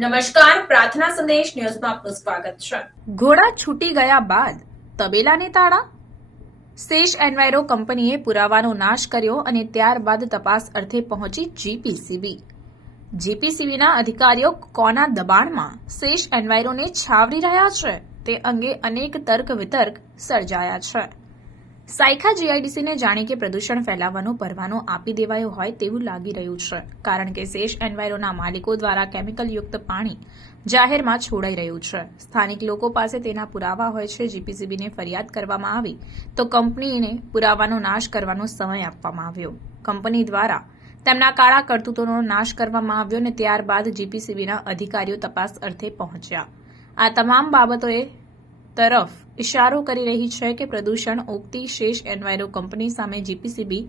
નમસ્કાર, પ્રાર્થના સંદેશ ન્યૂઝમાં આપનું સ્વાગત છે। ઘોડા છૂટી ગયા બાદ તબેલાને તાળા। સેશ એન્વાયરો કંપનીએ પુરાવાનો નાશ કર્યો અને ત્યારબાદ તપાસ અર્થે પહોંચી જીપીસીબી। જીપીસીબીના અધિકારીઓ કોના દબાણમાં સેશ એન્વાયરોને છાવરી રહ્યા છે તે અંગે અનેક તર્ક વિતર્ક સર્જાયા છે। સાયખા જીઆઈડીસીને જાણે કે પ્રદૂષણ ફેલાવવાનો પરવાનો આપી દેવાયો હોય તેવું લાગી રહ્યું છે, કારણ કે સેશ એન્વાયરોના માલિકો દ્વારા કેમિકલયુક્ત પાણી જાહેરમાં છોડાઈ રહ્યું છે। સ્થાનિક લોકો પાસે તેના પુરાવા હોય છે। જીપીસીબીને ફરિયાદ કરવામાં આવી તો કંપનીને પુરાવાનો નાશ કરવાનો સમય આપવામાં આવ્યો। કંપની દ્વારા તેમના કાળા કરતૂતોનો નાશ કરવામાં આવ્યો અને ત્યારબાદ જીપીસીબીના અધિકારીઓ તપાસ અર્થે પહોંચ્યા। આ તમામ બાબતોએ તરફ ઇશારો કરી રહી છે કે પ્રદૂષણ ઓગતી સેશ એન્વાયરો કંપની સામે જીપીસીબી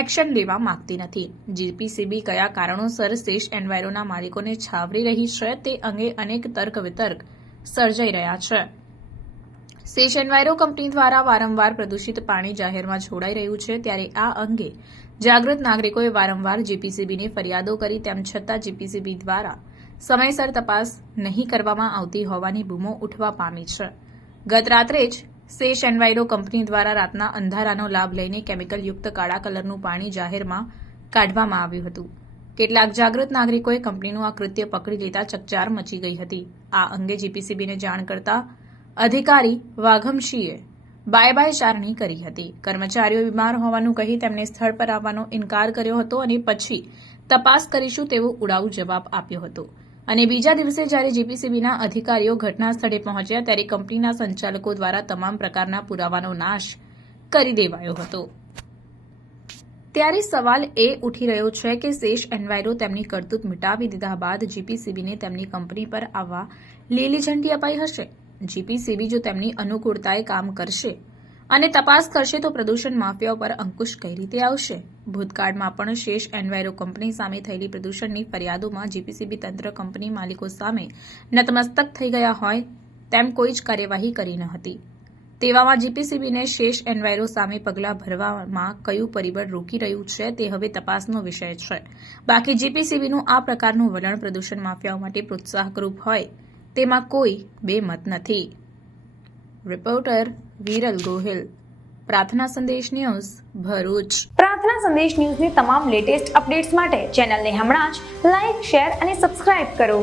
એક્શન લેવા માંગતી નથી। જીપીસીબી કયા કારણોસર સેશ એન્વાયરોના માલિકોને છાવરી રહી છે તે અંગે અનેક તર્ક વિતર્ક સર્જાઈ રહ્યા છે। સેશ એન્વાયરો કંપની દ્વારા વારંવાર પ્રદૂષિત પાણી જાહેરમાં છોડાઈ રહ્યું છે, ત્યારે આ અંગે જાગૃત નાગરિકોએ વારંવાર જીપીસીબીને ફરિયાદો કરી, તેમ છતાં જીપીસીબી દ્વારા સમયસર તપાસ નહીં કરવામાં આવતી હોવાની બૂમો ઉઠવા પામી છે। ગત રાત્રે જ સેશ એન્વાયરો કંપની દ્વારા રાતના અંધારાનો લાભ લઈને કેમિકલયુક્ત કાળા કલરનું પાણી જાહેરમાં કાઢવામાં આવ્યું હતું। કેટલાક જાગૃત નાગરિકોએ કંપનીનું આ કૃત્ય પકડી લેતા ચકચાર મચી ગઈ હતી। આ અંગે જીપીસીબીને જાણ કરતા અધિકારી વાઘમશીએ બાય ચારણી કરી હતી। કર્મચારીઓ બીમાર હોવાનું કહી તેમને સ્થળ પર આવવાનો ઇનકાર કર્યો હતો અને પછી તપાસ કરીશું તેવો ઉડાઉ જવાબ આપ્યો હતો। અને બીજા દિવસે જ્યારે જીપીસીબીના અધિકારીઓ ઘટના સ્થળે પહોંચ્યા ત્યારે કંપનીના સંચાલકો દ્વારા તમામ પ્રકારના પુરાવાનો નાશ કરી દેવાયો હતો। ત્યારે સવાલ એ ઉઠી રહ્યો છે કે સેશ એન્વાયરો તેમની કરતૂત મિટાવી દીધા બાદ જીપીસીબીને તેમની કંપની પર આવવા લીલી ઝંડી અપાઈ હશે। જીપીસીબી જો તેમની અનુકૂળતાએ કામ કરશે અને તપાસ કરશે તો પ્રદૂષણ માફિયાઓ પર અંકુશ કઈ રીતે આવશે? ભૂતકાળમાં પણ સેશ એન્વાયરો કંપની સામે થયેલી પ્રદૂષણની ફરિયાદોમાં જીપીસીબી તંત્ર કંપની માલિકો સામે નતમસ્તક થઈ ગયા હોય તેમ કોઈ જ કાર્યવાહી કરી ન હતી। તેવામાં જીપીસીબીને સેશ એન્વાયરો સામે પગલાં ભરવામાં કયું પરિબળ રોકી રહ્યું છે તે હવે તપાસનો વિષય છે। બાકી જીપીસીબીનું આ પ્રકારનું વલણ પ્રદૂષણ માફિયાઓ માટે પ્રોત્સાહકરૂપ હોય તેમાં કોઈ બેમત નથી। રિપોર્ટર વિરલ ગોહિલ, પ્રાર્થના સંદેશ ન્યૂઝ, ભરૂચ। પ્રાર્થના સંદેશ ન્યૂઝની તમામ લેટેસ્ટ અપડેટ્સ માટે ચેનલને હમણાં જ લાઇક, શેર અને સબસ્ક્રાઇબ કરો।